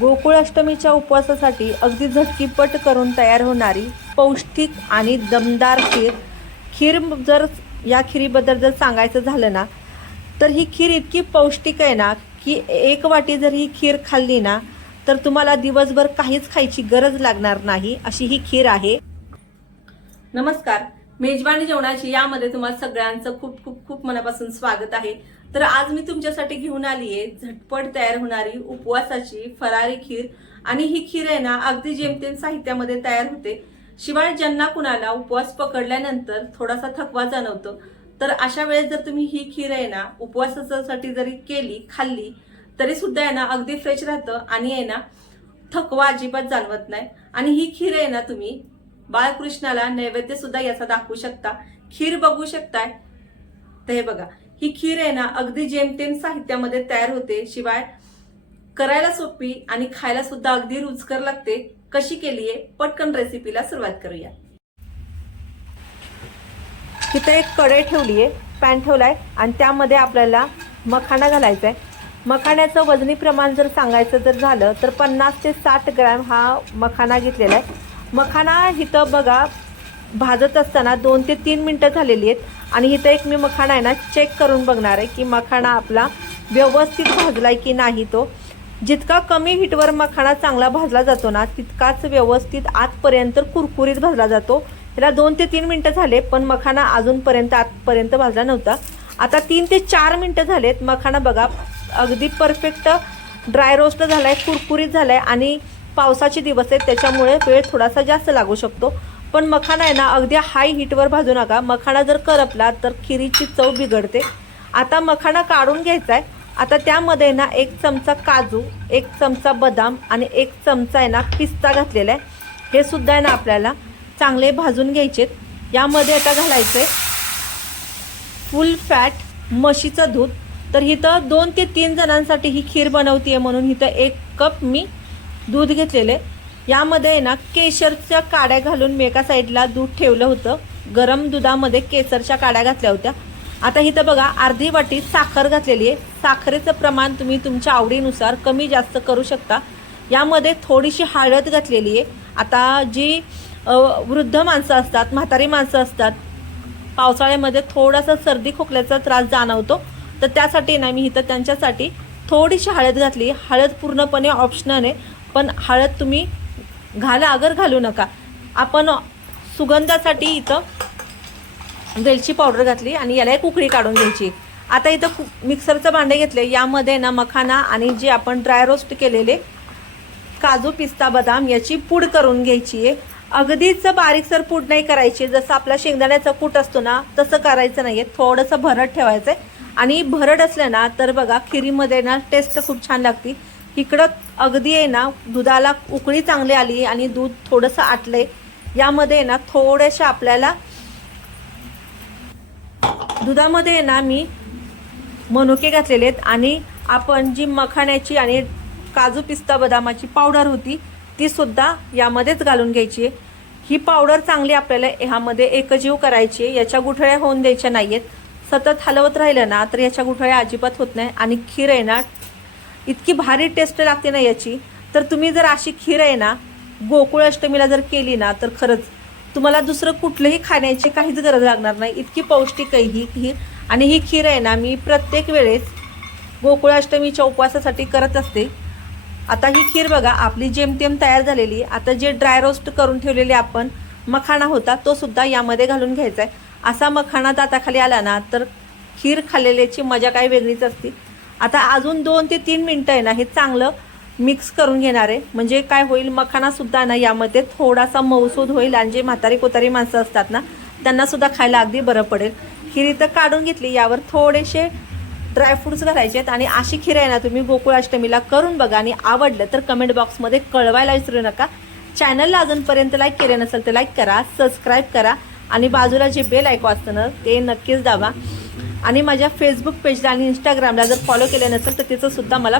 गोकुळाष्टमीच्या उपवासासाठी अगदी झटकीपट करून तयार होणारी पौष्टिक आणि दमदार खीर. खीर जर या खिरीबद्दल जर सांगायचं झालं ना तर ही खीर इतकी पौष्टिक आहे ना की एक वाटी जर ही खीर खाल्ली ना तर तुम्हाला दिवसभर काहीच खायची गरज लागणार नाही अशी ही खीर आहे. नमस्कार मेजवानी जेवणाची यामध्ये तुम्हाला सगळ्यांचं खूप खूप खूप मनापासून स्वागत आहे. तर आज मी तुमच्यासाठी घेऊन आली आहे झटपट तयार होणारी उपवासाची फरारी खीर. आणि ही खीर आहे ना अगदी जेमतेम साहित्यामध्ये तयार होते. शिवाय ज्यांना कुणाला उपवास पकडल्यानंतर थोडासा थकवा जाणवतो तर अशा वेळेस जर तुम्ही ही खीर आहे ना उपवासासाठी जरी केली खाल्ली तरी सुद्धा आहे ना अगदी फ्रेश राहतं आणि आहे ना थकवा अजिबात जाणवत नाही. आणि ही खीर आहे ना तुम्ही बाळकृष्णाला नैवेद्य सुद्धा याचा दाखवू शकता. खीर बघू शकताय. तर हे बघा ही खीर आहे ना अगदी जेमतेम साहित्यामध्ये तयार होते. शिवाय करायला सोपी आणि खायला सुद्धा अगदी रुचकर लागते. कशी केली आहे पटकन रेसिपीला सुरुवात करूया. तिथं एक कढई ठेवली आहे पॅन ठेवलाय आणि त्यामध्ये आपल्याला मखाना घालायचा आहे मखाण्याचं वजनी प्रमाण जर सांगायचं जर झालं तर पन्नास ते साठ ग्रॅम हा मखाना घेतलेला आहे मखाना इथं बघा भाजत असताना दोन ते तीन मिनटं झालेली आहेत. आणि इथं एक मी मखाणा आहे ना चेक करून बघणार आहे की मखाणा आपला व्यवस्थित भाजलाय की नाही तो. जितका कमी हिटवर मखाणा चांगला भाजला जातो ना तितकाच व्यवस्थित आतपर्यंत कुरकुरीत भाजला जातो. त्याला दोन ते तीन मिनटं झाले पण मखाना अजूनपर्यंत आतपर्यंत भाजला नव्हता. आता तीन ते चार मिनटं झालेत मखाना बघा अगदी परफेक्ट ड्राय रोस्ट झाला आहे कुरकुरीत झाला आहे आणि पावसाचे दिवस आहेत त्याच्यामुळे वेळ थोडासा जास्त लागू शकतो. पण मखाना आहे ना अगदी हाय हीटवर भाजू नका. मखाना जर करपला तर खिरीची चव बिघडते. आता मखाना काढून घ्यायचा आहे आता त्यामध्ये ना एक चमचा काजू एक चमचा बदाम आणि एक चमचा आहे ना पिस्ता घातलेला आहे हे सुद्धा आहे ना आपल्याला चांगले भाजून घ्यायचेत. यामध्ये आता घालायचं आहे फुल फॅट म्हशीचं दूध. तर इथं दोन ते तीन जणांसाठी ही खीर बनवते आहे म्हणून इथं एक कप मी दूध घेतलेलं आहे यामध्ये आहे ना केशरच्या काड्या घालून मी एका साईडला दूध ठेवलं होतं. गरम दुधामध्ये केसरच्या काड्या घातल्या होत्या. आता इथं बघा अर्धी वाटी साखर घातलेली आहे. साखरेचं प्रमाण तुम्ही तुमच्या आवडीनुसार कमी जास्त करू शकता. यामध्ये थोडीशी हळद घातलेली आहे. आता जी वृद्ध माणसं असतात म्हातारी माणसं असतात पावसाळ्यामध्ये थोडासा सर्दी खोकल्याचा त्रास जाणवतो. तर त्यासाठी ना मी इथं त्यांच्यासाठी थोडीशी हळद घातली. हळद पूर्णपणे ऑप्शनल आहे. पण हळद तुम्ही घाला अगर घालू नका. आपण सुगंधासाठी इथं वेलची पावडर घातली आणि याला एक उकळी काढून घ्यायची. आता इथं कु- मिक्सरचं भांडे घेतले यामध्ये ना मखाना आणि जे आपण ड्राय रोस्ट केलेले काजू पिस्ता बदाम याची पूड करून घ्यायची आहे. अगदीच बारीकसर पूड नाही करायची. जसं आपला शेंगदाण्याचा कूट असतो ना तसं करायचं नाही आहे थोडंसं भरड ठेवायचं आहे आणि भरड असलं ना तर बघा खिरीमध्ये ना टेस्ट खूप छान लागते. इकडं अगदी आहे ना दुधाला उकळी चांगली आली आणि दूध थोडंसं आटले यामध्ये आहे ना थोड्याशा आपल्याला दुधामध्ये आहे ना मी मनुके घातलेले आहेत आणि आपण जी मखाण्याची आणि काजू पिस्ता बदामाची पावडर होती ती सुद्धा यामध्येच घालून घ्यायची आहे. ही पावडर चांगली आपल्याला ह्यामध्ये एकजीव करायची आहे. याच्या गुठळ्या होऊन द्यायच्या नाही आहेत सतत हलवत राहिलं ना तर याच्या गुठळ्या अजिबात होत नाही. आणि खीर आहे ना इतकी भारी टेस्ट लागते ना याची. तर तुम्ही जर अशी खीर आहे ना गोकुळ अष्टमीला जर केली ना तर खरंच तुम्हाला दुसरं कुठलंही खाण्याची काहीच गरज लागणार नाही. इतकी पौष्टिक आहे ही खीर. आणि ही खीर आहे ना मी प्रत्येक वेळेस गोकुळाष्टमीच्या उपवासासाठी करत असते. आता ही खीर बघा आपली जेमतेम तयार झालेली आता जे ड्राय रोस्ट करून ठेवलेले आपण मखाणा होता तो सुद्धा यामध्ये घालून घ्यायचा आहे. असा मखाना दाताखाली आला ना तर खीर खाल्लेल्याची मजा काही वेगळीच असते. आता अजून दोन ते तीन मिनटं आहे ना हे चांगलं मिक्स करून घेणार आहे. म्हणजे काय होईल मखानासुद्धा ना यामध्ये थोडासा मऊसूद होईल आणि जे म्हातारी कोतारी माणसं असतात ना त्यांनासुद्धा खायला अगदी बरं पडेल. खिरी तर काढून घेतली यावर थोडेसे ड्रायफ्रूट्स घालायचे आहेत आणि अशी खीर आहे ना तुम्ही गोकुळाष्टमीला करून बघा आणि आवडलं तर कमेंट बॉक्समध्ये कळवायला विसरू नका. चॅनलला अजूनपर्यंत लाईक केले नसेल तर लाईक करा सबस्क्राईब करा आणि बाजूला जे बेल ऐकू असतं ना ते नक्कीच दाबा. आणि माझ्या फेसबुक पेजला आणि इंस्टाग्रामला जर फॉलो केलं नसेल तर तिचं सुद्धा मला